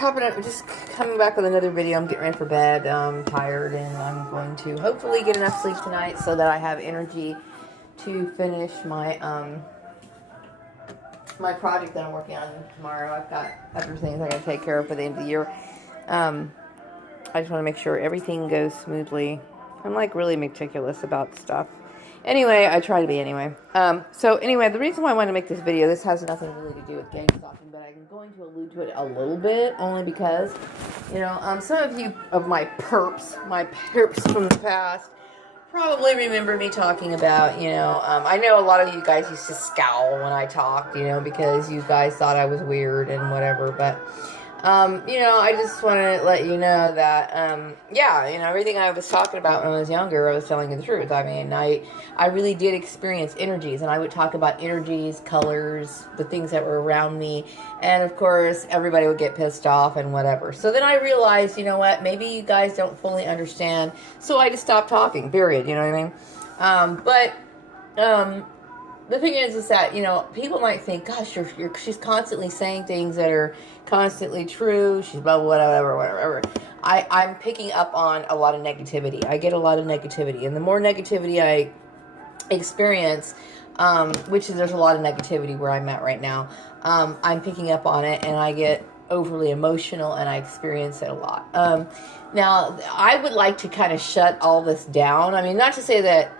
hopping up, just coming back with another video. I'm getting ready for bed. I'm tired, and I'm going to hopefully get enough sleep tonight so that I have energy to finish my my project that I'm working on tomorrow. I've got other things I got to take care of for the end of the year. I just want to make sure everything goes smoothly. I'm like really meticulous about stuff. Anyway, I try to be anyway. So anyway, the reason why I wanted to make this video, this has nothing really to do with gang stalking, but I'm going to allude to it a little bit, only because, you know, some of you of my perps from the past, probably remember me talking about, you know, I know a lot of you guys used to scowl when I talked, you know, because you guys thought I was weird and whatever, but you know, I just want to let you know that, yeah, you know, everything I was talking about when I was younger, I was telling you the truth. I mean, I really did experience energies, and I would talk about energies, colors, the things that were around me, and of course, everybody would get pissed off and whatever. So then I realized, you know what, maybe you guys don't fully understand, so I just stopped talking, period, you know what I mean? The thing is that, you know, people might think, gosh, she's constantly saying things that are constantly true. She's blah, blah, whatever. I'm picking up on a lot of negativity. I get a lot of negativity. And the more negativity I experience, which is there's a lot of negativity where I'm at right now, I'm picking up on it and I get overly emotional and I experience it a lot. Now, I would like to kind of shut all this down. I mean, not to say that...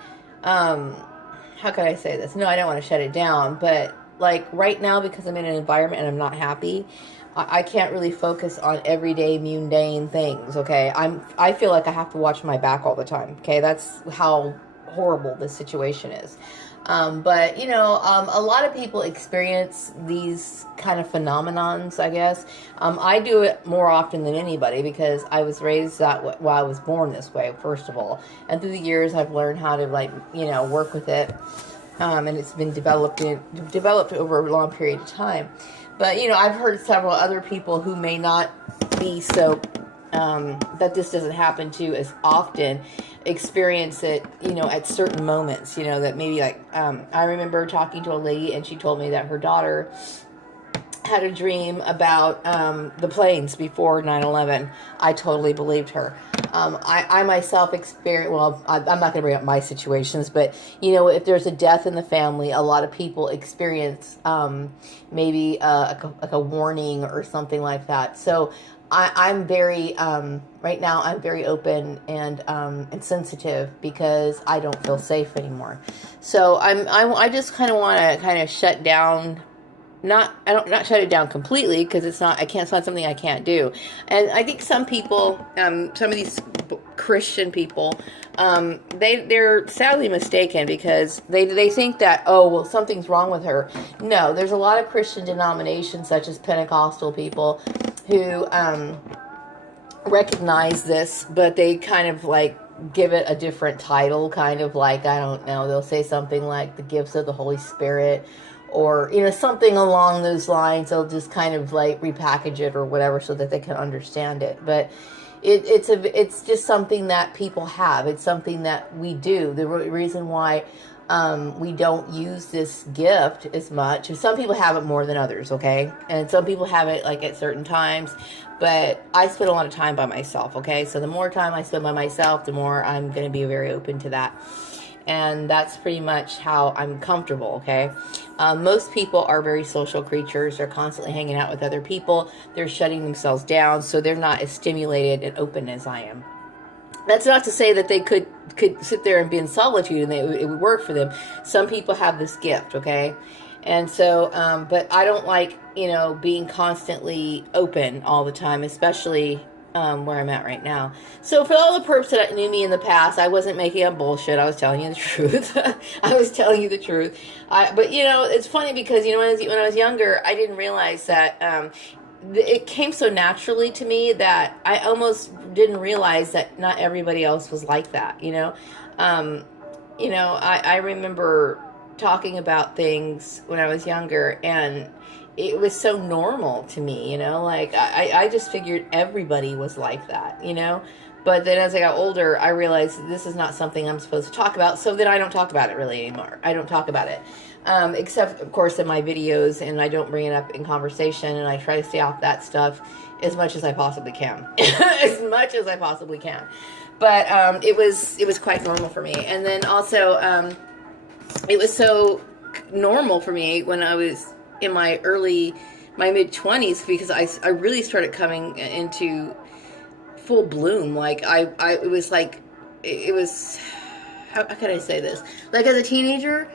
how can I say this? No, I don't want to shut it down, but like right now, because I'm in an environment and I'm not happy, I can't really focus on everyday mundane things. Okay, I feel like I have to watch my back all the time. Okay, that's how horrible this situation is. But you know, a lot of people experience these kind of phenomenons, I guess. I do it more often than anybody because I was raised that way, well, I was born this way, first of all. And through the years, I've learned how to, like, you know, work with it. And it's been developed over a long period of time. But, you know, I've heard several other people who may not be so, that this doesn't happen to as often, experience it, you know, at certain moments, you know, that maybe like, I remember talking to a lady and she told me that her daughter had a dream about the planes before 9/11. I totally believed her. I myself experienced, well, I'm not going to bring up my situations, but, you know, if there's a death in the family, a lot of people experience maybe like a warning or something like that. So I'm very, right now, I'm very open and sensitive because I don't feel safe anymore. So I just kind of want to kind of shut down. Not shut it down completely because it's not something I can't do. And I think some people, some of these Christian people, they're sadly mistaken because they think that, oh, well, something's wrong with her. No, there's a lot of Christian denominations such as Pentecostal people who recognize this, but they kind of like give it a different title, kind of like, I don't know, they'll say something like the gifts of the Holy Spirit, or, you know, something along those lines. They'll just kind of like repackage it or whatever so that they can understand it. But it's just something that people have. It's something that we do. The reason why we don't use this gift as much. Some people have it more than others, okay? And some people have it like at certain times. But I spend a lot of time by myself, okay? So the more time I spend by myself, the more I'm going to be very open to that. And that's pretty much how I'm comfortable, okay? Most people are very social creatures. They're constantly hanging out with other people. They're shutting themselves down, so they're not as stimulated and open as I am. That's not to say that they could sit there and be in solitude and it would work for them. Some people have this gift, okay? And so, but I don't like, you know, being constantly open all the time, especially where I'm at right now. So for all the perps that knew me in the past, I wasn't making up bullshit. I was telling you the truth. I was telling you the truth. But, you know, it's funny because, you know, when I was younger, I didn't realize that it came so naturally to me that I almost didn't realize that not everybody else was like that, you know? I remember talking about things when I was younger, and it was so normal to me, you know, like I just figured everybody was like that, you know, But then as I got older, I realized this is not something I'm supposed to talk about. So then I don't talk about it really anymore. I don't talk about it. Except, of course, in my videos, and I don't bring it up in conversation, and I try to stay off that stuff as much as I possibly can. As much as I possibly can. But it was quite normal for me. And then also, it was so normal for me when I was in my mid-20s, because I really started coming into full bloom. Like it was like, it was, how can I say this? Like as a teenager,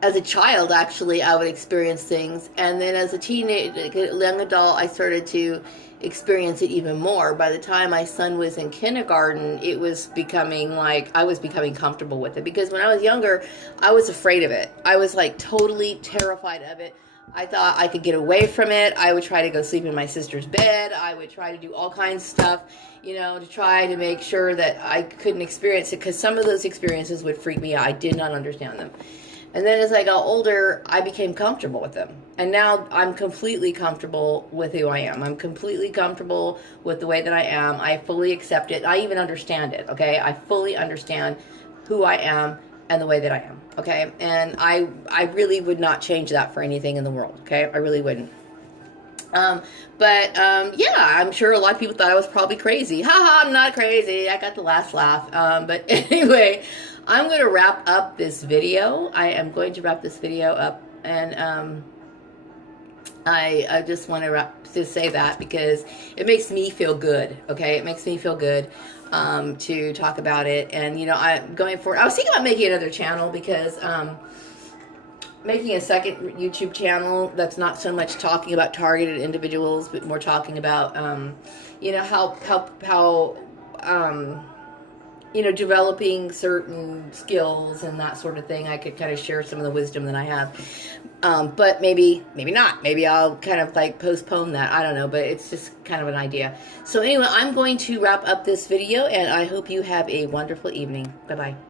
as a child, actually, I would experience things. And then as a young adult, I started to experience it even more. By the time my son was in kindergarten, it was becoming like, I was becoming comfortable with it. Because when I was younger, I was afraid of it. I was like totally terrified of it. I thought I could get away from it. I would try to go sleep in my sister's bed. I would try to do all kinds of stuff, to try to make sure that I couldn't experience it, because some of those experiences would freak me out. I did not understand them. And then as I got older, I became comfortable with them. And now I'm completely comfortable with who I am. I'm completely comfortable with the way that I am. I fully accept it. I even understand it, okay? I fully understand who I am and the way that I am, okay? And I really would not change that for anything in the world, okay? I really wouldn't. Yeah, I'm sure a lot of people thought I was probably crazy. Haha, I'm not crazy. I got the last laugh. But anyway, I'm going to wrap up this video. I am going to wrap this video up, and I just want to say that because it makes me feel good, okay? It makes me feel good to talk about it. And, I'm going for, I was thinking about making another channel, because making a second YouTube channel that's not so much talking about targeted individuals, but more talking about, how developing certain skills and that sort of thing. I could kind of share some of the wisdom that I have. But maybe not. Maybe I'll kind of like postpone that. I don't know, but it's just kind of an idea. So anyway, I'm going to wrap up this video, and I hope you have a wonderful evening. Bye-bye.